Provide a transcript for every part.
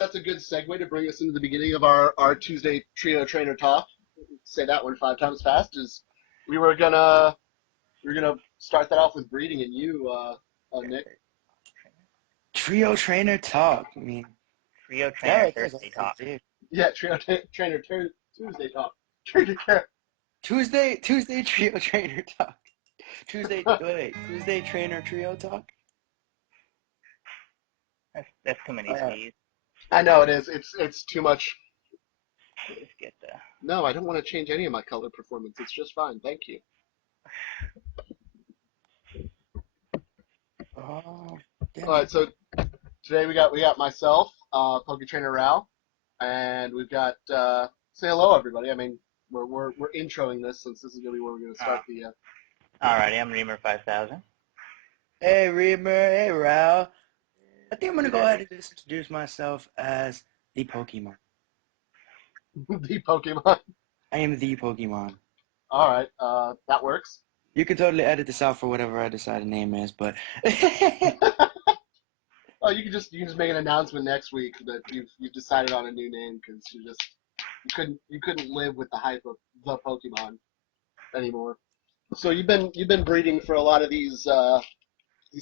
that's a good segue to bring us into the beginning of our Tuesday Trio Trainer Talk. Say that one 5 times fast. Is we were gonna start that off with breeding, and you, Nick. Trio Trainer Talk. I mean, Trio that Trainer right there is Thursday awesome, Talk. dude. Yeah, Trainer Tuesday Talk. Tuesday Trio Trainer Talk. Tuesday Trainer Trio Talk. That's too many C's. I know it is. It's too much. Let's get the. No, I don't want to change any of my color performance. It's just fine. Thank you. Oh, damn. All right, so today we got myself, Poke Trainer Rao, and we've got say hello everybody. I mean, we're introing this since this is gonna be where we're gonna start the. Alrighty, I'm Reamer 5000. Hey Reamer, hey Rao. I think I'm gonna go ahead and just introduce myself as the Pokemon. The Pokemon. I am the Pokemon. All right, that works. You can totally edit this out for whatever I decide the name is, but Oh, you can just make an announcement next week that you've decided on a new name because you couldn't live with the hype of the Pokemon anymore. So you've been breeding for a lot of these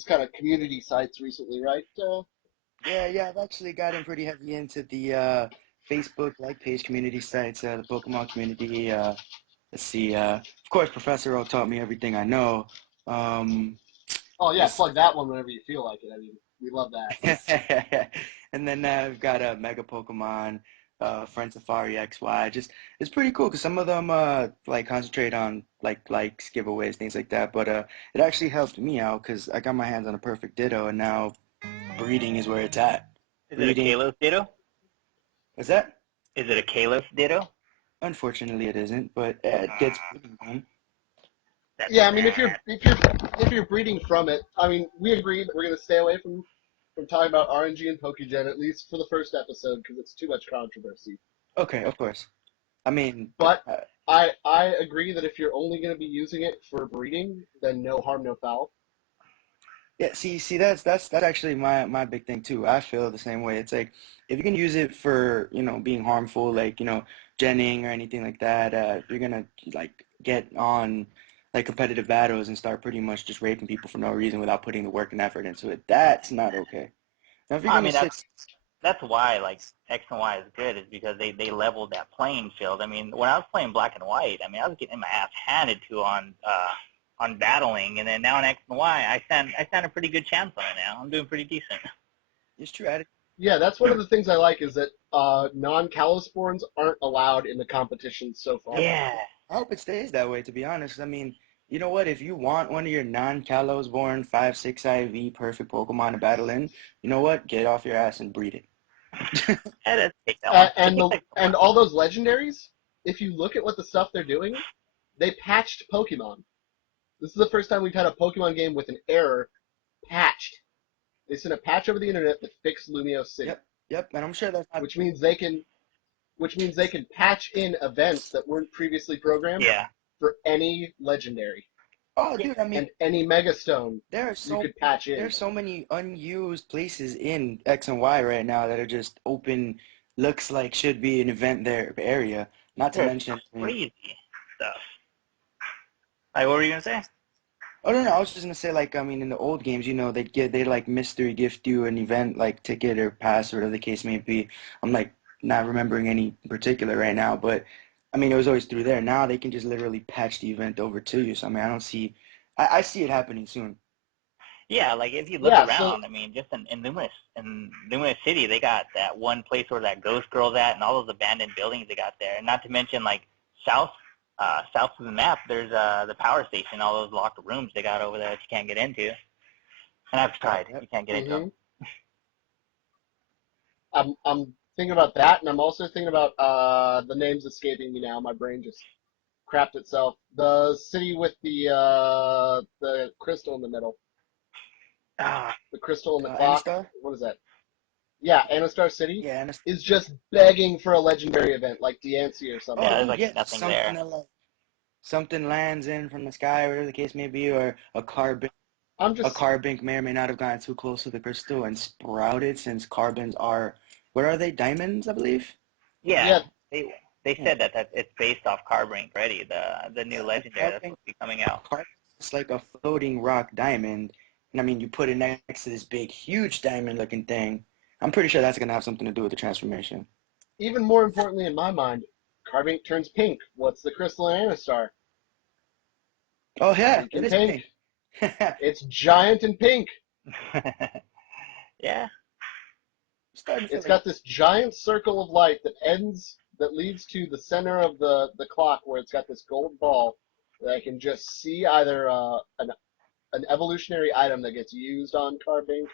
kind of community sites recently, right? yeah, I've actually gotten pretty heavy into the Facebook like page community sites, the Pokemon community. Let's see, of course, Professor O taught me everything I know. Oh yeah, plug that one whenever you feel like it. I mean, we love that. And then I've got a Mega Pokemon, Friend Safari XY. Just it's pretty cool because some of them like concentrate on likes, giveaways, things like that. But it actually helped me out because I got my hands on a perfect Ditto, and now breeding is where it's at. Is it a Kalos Ditto? What's that? Is it a Kalos Ditto? Unfortunately, it isn't, but it gets breeding done. Yeah, I mean, if you're breeding from it, I mean, we agree that we're gonna stay away from talking about RNG and Pokegen at least for the first episode because it's too much controversy. Okay, of course. I mean, But I agree that if you're only gonna be using it for breeding, then no harm, no foul. yeah, see, that's actually my big thing too. I feel the same way. It's like if you can use it for, being harmful, like, genning or anything like that, you're gonna like get on like competitive battles and start pretty much just raping people for no reason without putting the work and effort into it. That's not okay. Now, if you're I gonna mean, sit, that's why like X and Y is good, is because they leveled that playing field. I mean, when I was playing Black and White, I mean, I was getting my ass handed to on battling, and then now in X and Y, I stand a pretty good chance on it now. I'm doing pretty decent. it's true. Yeah, that's one of the things I like is that non-Calosporins aren't allowed in the competition so far. Yeah. I hope it stays that way, to be honest. I mean, you know what? If you want one of your non-Kalos born 5/6 IV perfect Pokemon to battle in, you know what? Get off your ass and breed it. Yeah, let's take that one. And all those legendaries, if you look at what the stuff they're doing, they patched Pokemon. This is the first time we've had a Pokemon game with an error patched. They sent a patch over the internet that fixed Lumio City. Yep, and I'm sure that's not... which means they can patch in events that weren't previously programmed for any legendary. Oh, dude, I mean, and any Mega Stone you could patch in. There's so many unused places in X and Y right now that are just open, looks like should be an event there area. Not to mention crazy stuff. Like, what were you gonna say? Oh no, I was just gonna say, like, I mean, in the old games, they like mystery gift you an event like ticket or pass or whatever the case may be. I'm like not remembering any in particular right now, but I mean, it was always through there. Now they can just literally patch the event over to you. So I mean, I see it happening soon. Yeah, like if you look around, I mean, just in Luminous City, they got that one place where that ghost girl's at, and all those abandoned buildings they got there. And not to mention, like south of the map, there's the power station, all those locked rooms they got over there that you can't get into. And I've tried, you can't get into them. I'm thinking about that, and I'm also thinking about the names escaping me now. My brain just crapped itself. The city with the crystal in the middle. The crystal in the clock. Anastar? What is that? Yeah, Anastar City. Yeah, is just begging for a legendary event like Diancie or something. Yeah, there's like nothing there. Something lands in from the sky, whatever the case may be, or a carbink. A carbink may or may not have gotten too close to the crystal and sprouted, since carbons are what are they? Diamonds, I believe. Yeah, Yeah. they said that it's based off Carbrank already, the new legendary that's Carbink, supposed to be coming out. Carbink is like a floating rock diamond, and I mean, you put it next to this big, huge diamond-looking thing. I'm pretty sure that's gonna have something to do with the transformation. Even more importantly, in my mind, Carbink turns pink. What's the crystal in Anastar? Oh yeah, Pink it and is pink. pink. It's giant and pink. Yeah. Starting to feel It's like got this giant circle of light that leads to the center of the clock where it's got this gold ball that I can just see either an evolutionary item that gets used on Carbink.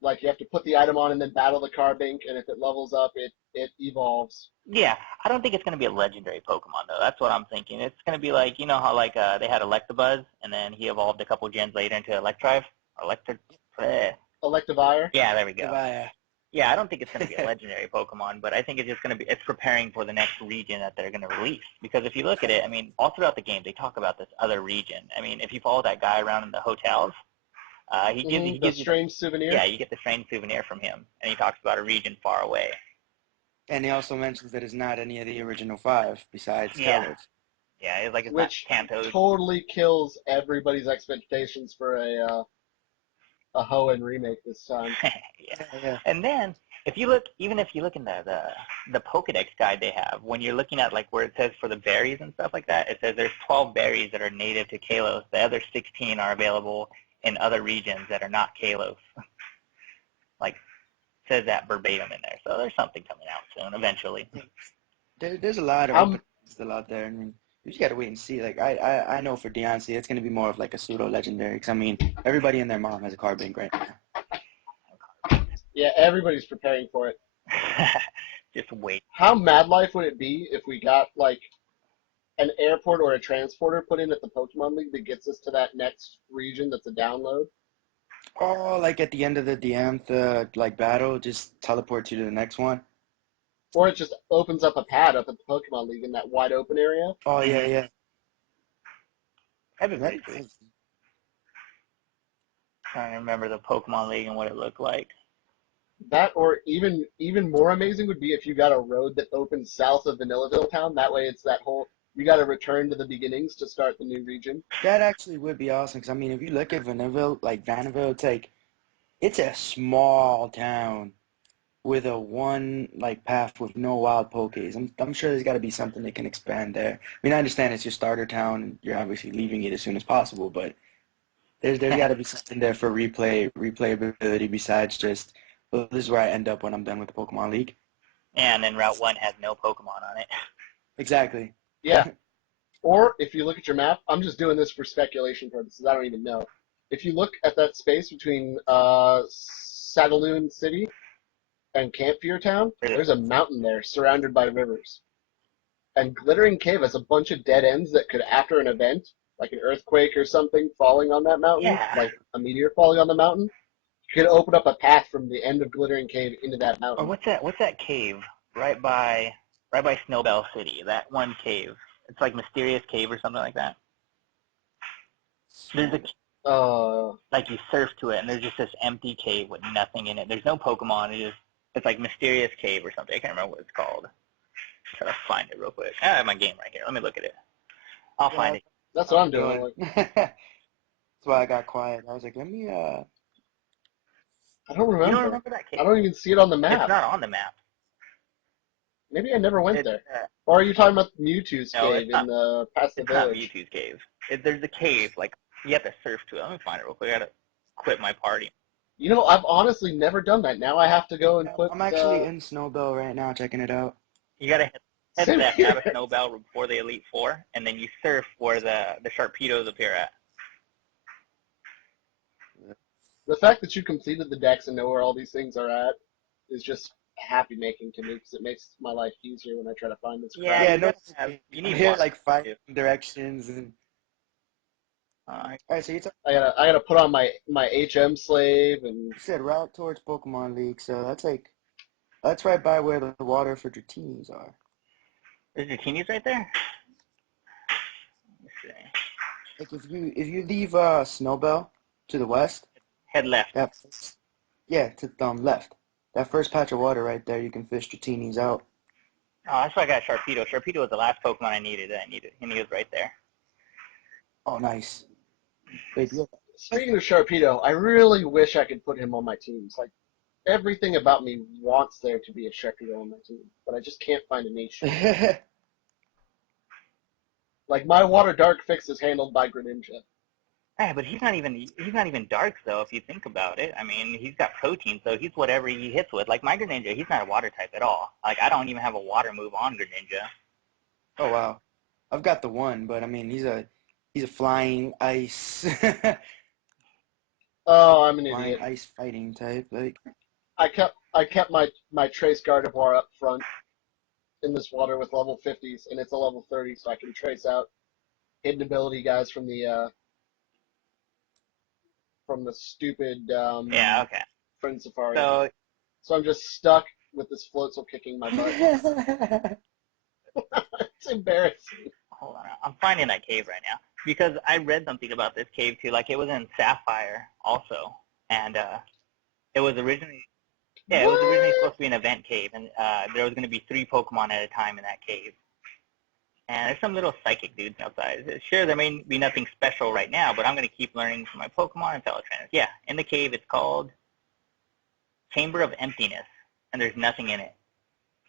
Like you have to put the item on and then battle the Carbink, and if it levels up, it evolves. Yeah, I don't think it's going to be a legendary Pokemon, though. That's what I'm thinking. It's going to be like, you know how like they had Electabuzz, and then he evolved a couple gens later into Electrive? Electivire. Yeah, there we go. Goodbye. Yeah, I don't think it's going to be a legendary Pokemon, but I think it's just going to be, it's preparing for the next region that they're going to release. Because if you look at it, I mean, all throughout the game, they talk about this other region. I mean, if you follow that guy around in the hotels, he gives The you, strange souvenir. yeah, you get the strange souvenir from him, and he talks about a region far away. And he also mentions that it's not any of the original 5 besides Yeah. Kalos. Yeah, it's like it's Which not Kantos. totally kills everybody's expectations for a Hoenn remake this time. Yeah. Yeah. And then if you look, even if you look in the Pokedex guide they have, when you're looking at like where it says for the berries and stuff like that, it says there's 12 berries that are native to Kalos. The other 16 are available in other regions that are not Kalos. Like says that verbatim in there. So there's something coming out soon, eventually. There's a lot of How open still out there. I mean, you just gotta wait and see. Like I know for Deontay, it's gonna be more of like a pseudo legendary. Cause I mean, everybody and their mom has a Carbink right now. Yeah, everybody's preparing for it. Just wait. How mad life would it be if we got like an airport or a transporter put in at the Pokemon League that gets us to that next region that's a download? Oh, like at the end of the Deontay like battle, just teleports you to the next one. Or it just opens up a pad up at the Pokemon League in that wide open area? Oh yeah, Mhm. yeah. That'd be That'd pretty be sweet. nice. Trying to remember the Pokemon League and what it looked like. That, or even more amazing would be if you got a road that opens south of Vanillaville Town. That way, it's that whole you got to return to the beginnings to start the new region. That actually would be awesome. Cause I mean, if you look at Vanderbilt, it's like it's a small town with a one like path with no wild Pokés. I'm sure there's got to be something that can expand there. I mean, I understand it's your starter town and you're obviously leaving it as soon as possible, but there's got to be something there for replayability besides just, well, this is where I end up when I'm done with the Pokemon League. And then Route 1 has no Pokemon on it. Exactly. Yeah. Or if you look at your map, I'm just doing this for speculation purposes. I don't even know. If you look at that space between Saddaloon City and Campfire Town, there's a mountain there surrounded by rivers. And Glittering Cave has a bunch of dead ends that could, after an event, like an earthquake or something falling on that mountain, Yeah. like a meteor falling on the mountain, could open up a path from the end of Glittering Cave into that Or mountain. what's that cave right by Snowbell City? That one cave. It's like Mysterious Cave or something like that. There's like you surf to it and there's just this empty cave with nothing in it. There's no Pokemon. It's like Mysterious Cave or something. I can't remember what it's called. Try to find it real quick. I have my game right here. Let me look at it. I'll find it. That's what I'm doing. That's why I got quiet. I was like, let me I don't You don't remember. remember that cave? I don't even see it on the map. It's not on the map. Maybe I never went It's, there. Or are you talking about Mewtwo's no, cave it's not. in the past the It's not village? Mewtwo's cave. There's a cave. Like you have to surf to it. Let me find it real quick. I gotta quit my party. You know, I've honestly never done that. Now I have to go and put. I'm actually in Snowbell right now, checking it out. You gotta head Same left, here. have a Snowbell before the Elite Four, and then you surf where the Sharpedos appear at. The fact that you completed the decks and know where all these things are at is just happy making to me because it makes my life easier when I try to find this crap. Yeah, You no, gotta have. You I'm need here water like too. finding directions and. All right, so you I gotta put on my HM slave and said route towards Pokemon League, so that's right by where the water for Dratinis are. There's Dratini's right there. Let me see. Like if you leave Snowbell to the west, Head left. that yeah, to left. That first patch of water right there, you can fish Dratinis out. Oh, that's why I got Sharpedo. Sharpedo was the last Pokemon I needed, and he was right there. Oh, nice. Wait, yeah. Speaking of Sharpedo, I really wish I could put him on my teams. Like, everything about me wants there to be a Sharpedo on my team, but I just can't find a niche. Like, my Water Dark fix is handled by Greninja. Yeah, but he's not even dark though. If you think about it, I mean, he's got protein, so he's whatever he hits with. Like my Greninja, he's not a water type at all. Like I don't even have a water move on Greninja. Oh wow, I've got the one, but I mean, he's a flying ice, Oh, I'm an flying idiot. ice fighting type. Like, I kept my Trace Gardevoir up front in this water with level 50s, and it's a level 30, so I can trace out hidden ability guys from the stupid Yeah, okay. Friend Safari. So So I'm just stuck with this Floatzel kicking my butt. It's embarrassing. hold on, I'm finding that cave right now because I read something about this cave too. Like it was in Sapphire also, and it was originally it was originally supposed to be an event cave, and there was going to be 3 Pokemon at a time in that cave. And there's some little psychic dudes outside. Sure, there may be nothing special right now, but I'm going to keep learning from my Pokemon and fellow trainers. Yeah, in the cave, it's called Chamber of Emptiness, and there's nothing in it.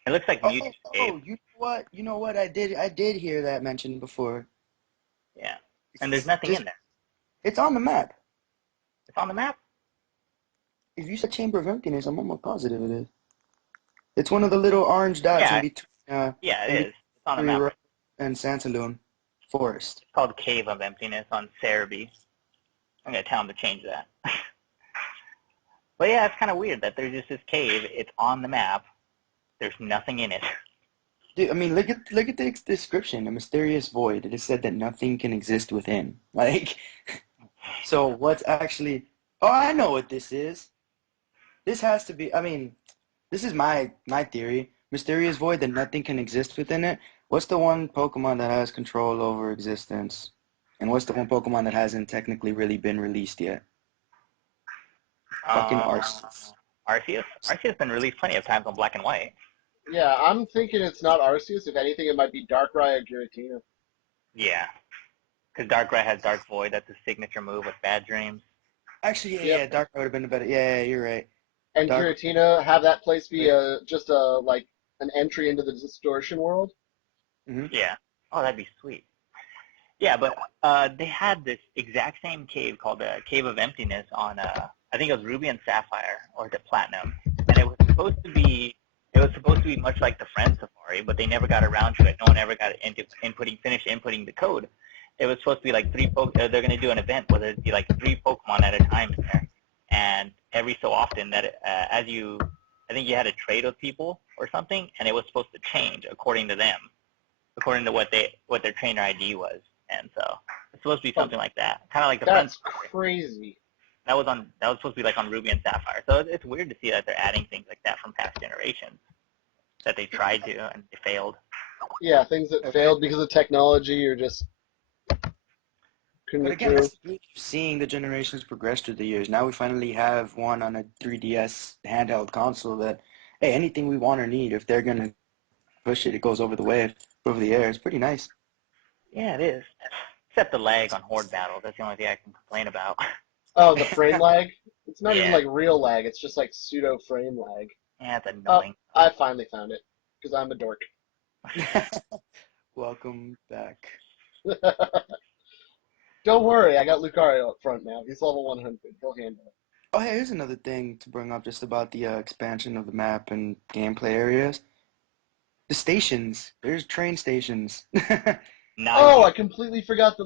It looks like Mewtwo's cave. you know what? You know what? I did hear that mentioned before. Yeah, and there's nothing in there. It's on the map. It's on the map? If you said Chamber of Emptiness, I'm almost positive it is. It's one of the little orange dots Yeah, in between. yeah, it is. It's on the Victory map. Road and Santaloon Forest. It's called Cave of Emptiness on Cerebi. I'm going to tell him to change that. But yeah, it's kind of weird that there's just this cave. It's on the map. There's nothing in it. Dude, I mean, look at the description. A mysterious void. It is said that nothing can exist within. Like, so what's actually? Oh, I know what this is. This has to be. I mean, this is my theory. Mysterious void that nothing can exist within it. What's the one Pokemon that has control over existence? And what's the one Pokemon that hasn't technically really been released yet? Fucking Arceus. Arceus? Arceus has been released plenty of times on Black and White. Yeah, I'm thinking it's not Arceus. If anything, it might be Darkrai or Giratina. Yeah, because Darkrai has Dark Void. That's his signature move with Bad Dreams. Actually, Yep. yeah, Dark would have been the better. Yeah, you're right. And Dark. Giratina, have that place be just like an entry into the distortion world. Mm-hmm. Yeah. Oh, that'd be sweet. Yeah, but they had this exact same cave called the Cave of Emptiness on I think it was Ruby and Sapphire or the Platinum, and it was supposed to be much like the Friend Safari, but they never got around to it. No one ever got into finished inputting the code. It was supposed to be like they're going to do an event where there'd be like 3 Pokemon at a time in there, and every so often that I think you had to trade with people or something, and it was supposed to change according to them, according to what their trainer ID was. And so it's supposed to be something like that, kind of like the That's Friends. crazy. That was supposed to be like on Ruby and Sapphire. So it's weird to see that they're adding things like that from past generations that they tried to and they failed. Yeah, things that failed because of technology or just couldn't But get again, through. that's the beauty of seeing the generations progress through the years. Now we finally have one on a 3DS handheld console that, hey, anything we want or need, if they're gonna push it, it goes over the air. It's pretty nice. Yeah, it is. Except the lag on Horde battles. That's the only thing I can complain about. Oh, the frame lag? It's not even Yeah. like real lag. It's just like pseudo frame lag. Yeah, it's annoying. I finally found it because I'm a dork. Welcome back. Don't worry, I got Lucario up front now. He's level 100. He'll handle it. Oh, hey, here's another thing to bring up just about the expansion of the map and gameplay areas. The stations. There's train stations. Nice. Oh, I completely forgot the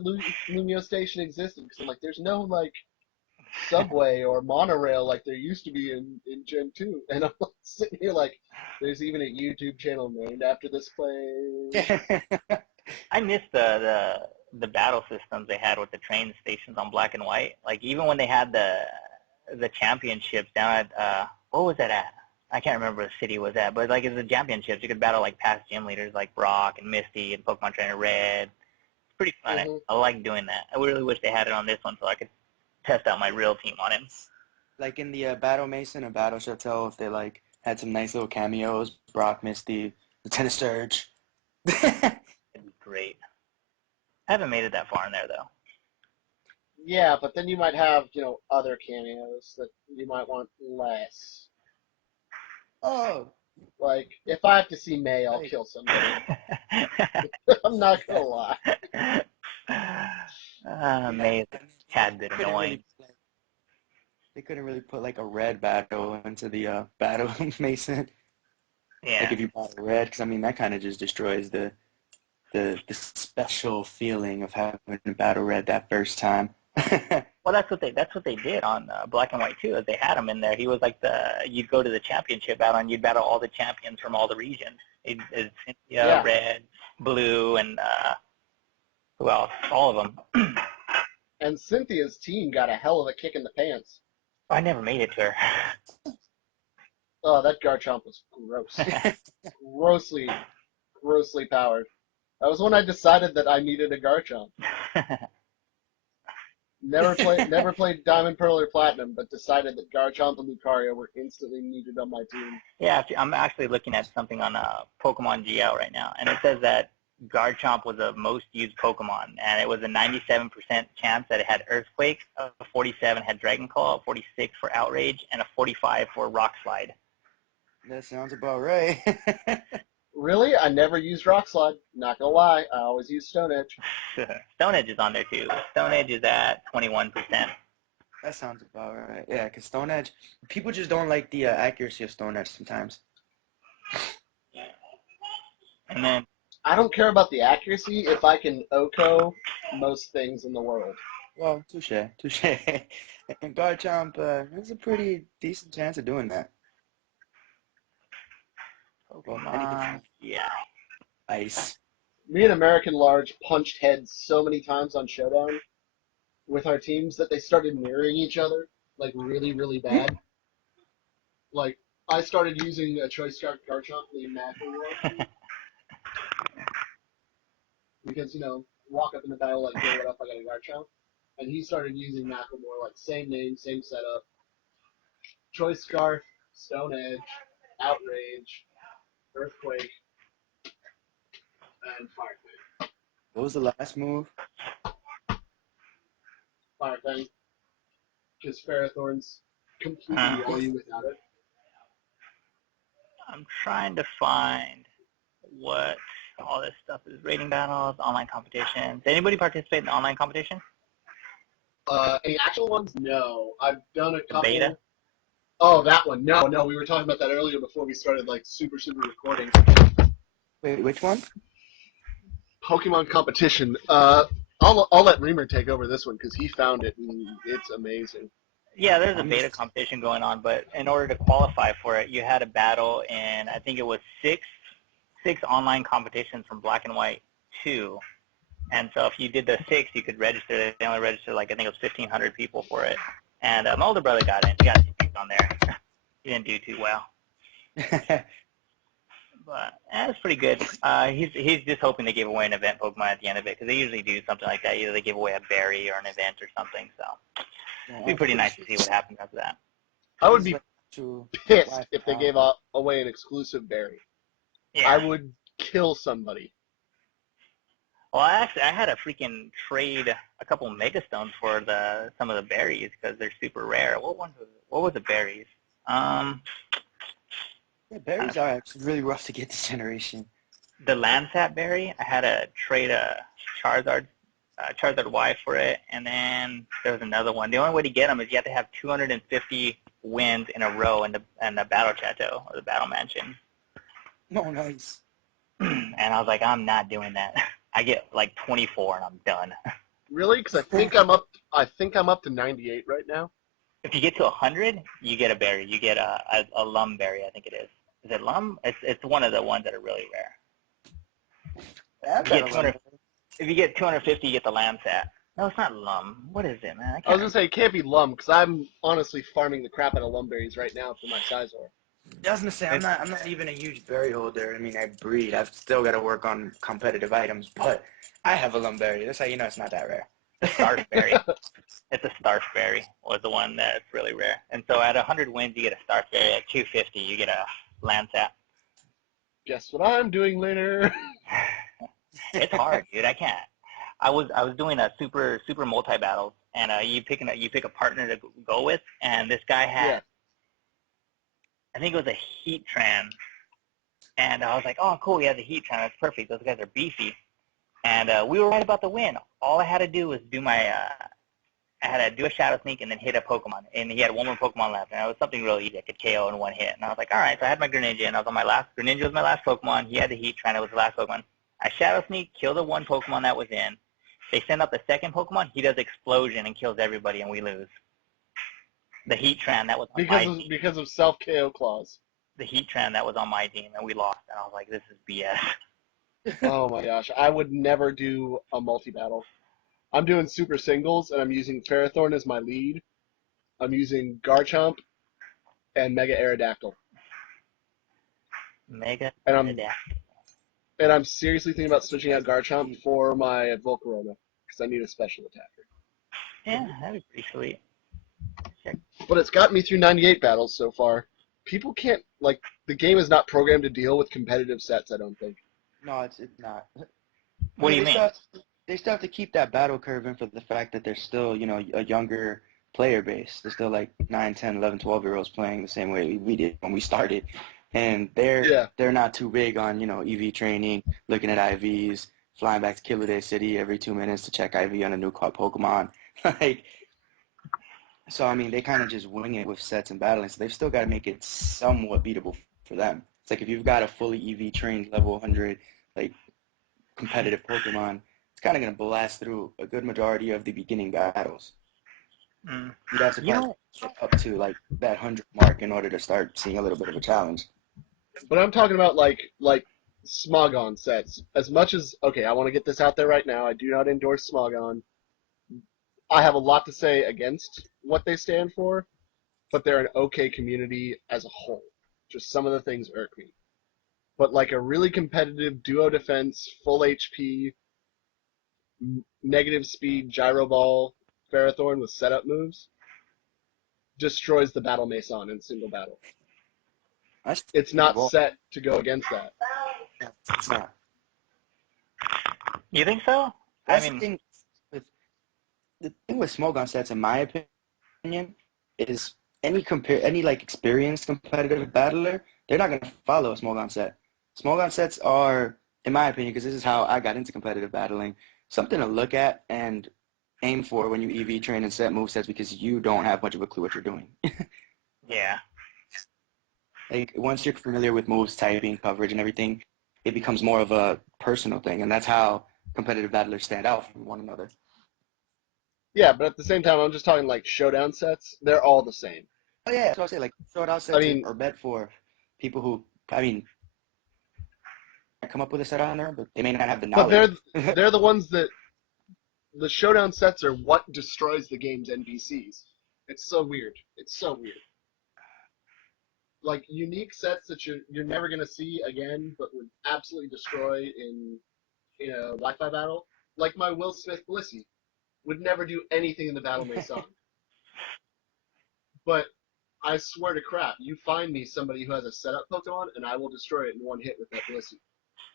Lumio station existed because I'm like, there's no like subway or monorail like there used to be in Gen 2. And I'm sitting here like, there's even a YouTube channel named after this place. I miss the battle systems they had with the train stations on Black and White. Like even when they had the championships down at what was that at? I can't remember what city it was at, but like in the championships, you could battle like past gym leaders like Brock and Misty and Pokemon Trainer Red. It's pretty fun. Mm-hmm. I like doing that. I really wish they had it on this one so I could test out my real team on him. Like in the Battle Mason or Battle Chateau, if they like Had some nice little cameos. Brock, Misty, Lieutenant Surge. It'd be great. I haven't made it that far in there though. Yeah, but then you might have, other cameos that you might want less. Oh, Like, if I have to see May, I'll like kill somebody. I'm not gonna lie. yeah. May is a I mean, tad bit couldn't annoying. really they couldn't really put like a red battle into the battle Mason. Yeah. Like if you bought a red, because I mean that kind of just destroys the special feeling of having a battle red that first time. Well, that's what they did on Black and White too. Is they had him in there. He was like you'd go to the championship battle and you'd battle all the champions from all the regions. It's Cynthia, Yeah. Red, Blue, and who else? All of them. And Cynthia's team got a hell of a kick in the pants. I never made it to her. Oh, that Garchomp was gross. Grossly, grossly powered. That was when I decided that I needed a Garchomp. Never played Diamond, Pearl, or Platinum, but decided that Garchomp and Lucario were instantly needed on my team. Yeah, I'm actually looking at something on Pokemon GL right now, and it says that Garchomp was the most used Pokemon, and it was a 97% chance that it had Earthquake, a 47 had Dragon Claw, a 46 for Outrage, and a 45 for Rock Slide. That sounds about right. Really? I never used Rock Slide. Not gonna lie, I always use Stone Edge. Stone Edge is on there too. Stone Edge is at 21%. That sounds about right. Yeah, because Stone Edge, people just don't like the accuracy of Stone Edge sometimes. And then I don't care about the accuracy if I can OHKO most things in the world. Well, touche, touche. And Garchomp, there's a pretty decent chance of doing that. Well, Pokemon, yeah. Ice. Me and American Large punched heads so many times on Showdown with our teams that they started mirroring each other, like really, really bad. Like, I started using a Choice Scarf Garchomp named McElroy because, walk up in the battle like, yo, what up, I got a Garchomp. And he started using Macklemore, like, same name, same setup. Choice Scarf, Stone Edge, Outrage, Earthquake, and Fire Fang. What was the last move? Fire Fang. Because Ferrothorn's completely all you without it. I'm trying to find what all this stuff is. Rating battles, online competitions. Did anybody participate in the online competition? Any actual ones? No. I've done a couple. Beta? Oh, that one. No, we were talking about that earlier before we started, like, super recording. Wait, which one? Pokemon competition. I'll let Reamer take over this one because he found it and it's amazing. Yeah, there's a beta competition going on, but in order to qualify for it, you had a battle in, I think it was six online competitions from Black and White 2. And so if you did the 6, you could register. They only registered, like, I think it was 1,500 people for it. And my older brother got in. He got 6 on there. He didn't do too well. But it's pretty good. He's just hoping they give away an event Pokemon at the end of it, because they usually do something like that. Either they give away a berry or an event or something. So it'd be pretty nice to see what happens after that. I would be pissed if they gave away an exclusive berry. Yeah. I would kill somebody. Well, I had a freaking trade a couple Megastones for some of the berries because they're super rare. What was the berries? Yeah, berries are actually really rough to get this generation. The Landsat berry, I had to trade a Charizard Y for it, and then there was another one. The only way to get them is you have to have 250 wins in a row in the Battle Chateau or the Battle Mansion. No, nice. And I was like, I'm not doing that. I get like 24 and I'm done. Really? Because I think I'm up to 98 right now. If you get to 100, you get a berry. You get a Lum berry, I think it is. Is it Lum? It's one of the ones that are really rare. If you get 250, you get the Landsat. No, it's not Lum. What is it, man? I was going to say, it can't be Lum, because I'm honestly farming the crap out of Lum berries right now for my Sizor. I was gonna say I'm not even a huge berry holder. I mean, I breed. I've still got to work on competitive items, but I have a Lumberry. That's how you know it's not that rare. The Star Fairy. It's a Star Fairy was the one that's really rare. And so at 100 wins, you get a Star Fairy. At 250, you get a Landsat. Guess what I'm doing later? It's hard, dude. I can't. I was doing a super multi battles, and you pick a partner to go with, and this guy had, I think it was a Heatran, and I was like, oh cool, he has a Heatran, that's perfect. Those guys are beefy, and we were right about the win. All I had to do was do my I had to do a Shadow Sneak and then hit a Pokemon, and he had one more Pokemon left, and it was something really easy. I could KO in one hit, and I was like, all right. So I had my Greninja, and I was on my last. Greninja was my last Pokemon. He had the Heatran. It was the last Pokemon. I Shadow Sneak, kill the one Pokemon that was in. They send out the second Pokemon. He does Explosion and kills everybody, and we lose. The Heatran that was on my team. Because of self KO clause. The Heatran that was on my team, and we lost. And I was like, this is BS. Oh my gosh, I would never do a multi-battle. I'm doing super singles, and I'm using Ferrothorn as my lead. I'm using Garchomp and Mega Aerodactyl. Mega And I'm seriously thinking about switching out Garchomp for my Volcarona, because I need a special attacker. Yeah, that'd be pretty sweet. But it's gotten me through 98 battles so far. People can't, like, the game is not programmed to deal with competitive sets, I don't think. No, it's not. What do you mean? They still have to keep that battle curve in for the fact that they're still, a younger player base. They're still like 9, 10, 11, 12-year-olds playing the same way we did when we started. And they're not too big on, EV training, looking at IVs, flying back to Tueday City every 2 minutes to check IV on a new Pokemon. So, I mean, they kind of just wing it with sets and battling. So they've still got to make it somewhat beatable for them. It's like if you've got a fully EV trained level 100, competitive Pokemon, it's kind of going to blast through a good majority of the beginning battles. You'd have to probably get up to that 100 mark in order to start seeing a little bit of a challenge. But I'm talking about like Smogon sets. As much as, okay, I want to get this out there right now. I do not endorse Smogon. I have a lot to say against what they stand for, but they're an okay community as a whole. Just some of the things irk me. But like a really competitive duo defense, full HP, negative speed Gyro Ball Ferrothorn with setup moves destroys the Battle Mason in single battle. It's not set to go against that. It's not. You think so? That's the thing with Smogon sets, in my opinion, is any experienced competitive battler, they're not going to follow a Smogon set. Smogon sets are, in my opinion, because this is how I got into competitive battling, something to look at and aim for when you EV train and set movesets, because you don't have much of a clue what you're doing. Yeah. Once you're familiar with moves, typing, coverage, and everything, it becomes more of a personal thing, and that's how competitive battlers stand out from one another. Yeah, but at the same time, I'm just talking like showdown sets. They're all the same. Oh yeah, that's what I say. Showdown sets are meant for people who, come up with a set on there, but they may not have the knowledge. But they're the ones that the showdown sets are what destroys the game's NPCs. It's so weird. It's so weird. Like unique sets that you're never gonna see again, but would absolutely destroy in a Wi-Fi battle. Like my Will Smith Blissey would never do anything in the Battle Mason. But I swear to crap, you find me somebody who has a setup Pokemon, and I will destroy it in one hit with that Blissey.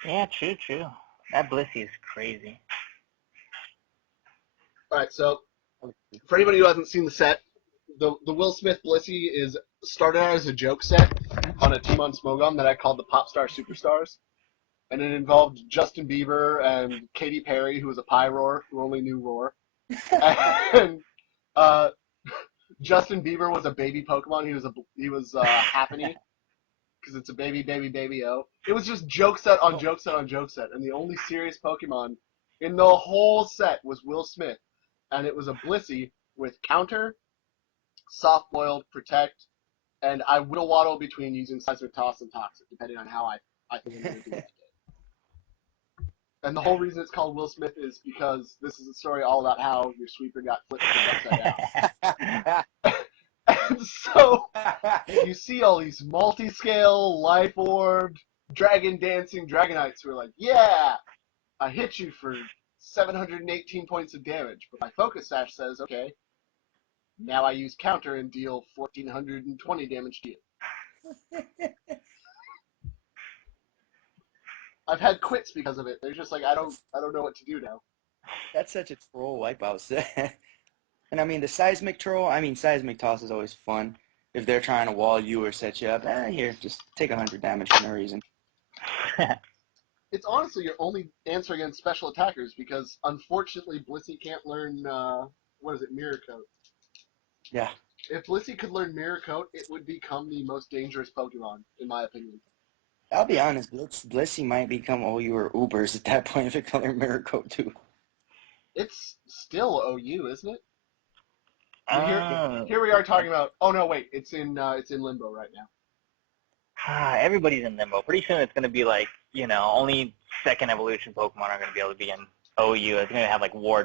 Yeah, true. That Blissey is crazy. Alright, so for anybody who hasn't seen the set, the Will Smith Blissey is started out as a joke set on a team on Smogon that I called the Popstar Superstars. And it involved Justin Bieber and Katy Perry, who was a Pyroar, who only knew Roar. And Justin Bieber was a baby Pokemon. He was Happiny, because it's a baby O. It was just joke set on joke set on joke set, and the only serious Pokemon in the whole set was Will Smith, and it was a Blissey with Counter, Soft Boiled, Protect, and I whittle waddle between using Seismic Toss and Toxic, depending on how I think I'm going to do it. And the whole reason it's called Will Smith is because this is a story all about how your sweeper got flipped upside down. And so you see all these multi-scale, life orbed, dragon dancing Dragonites who are like, yeah, I hit you for 718 points of damage. But my Focus Sash says, okay, now I use counter and deal 1,420 damage to you. I've had quits because of it. They're just like, I don't know what to do now. That's such a troll wipeout set. And I mean, the seismic troll, I mean, seismic toss is always fun. If they're trying to wall you or set you up, here, just take 100 damage for no reason. It's honestly your only answer against special attackers because, unfortunately, Blissey can't learn, Mirror Coat. Yeah. If Blissey could learn Mirror Coat, it would become the most dangerous Pokemon, in my opinion. I'll be honest, Blissey might become OU or Ubers at that point if it can learn Mirror Coat too. It's still OU, isn't it? Uh, Here we are talking about. Oh no, wait, it's in limbo right now. Everybody's in limbo. Pretty soon it's going to be like, only second evolution Pokemon are going to be able to be in OU. It's going to have like War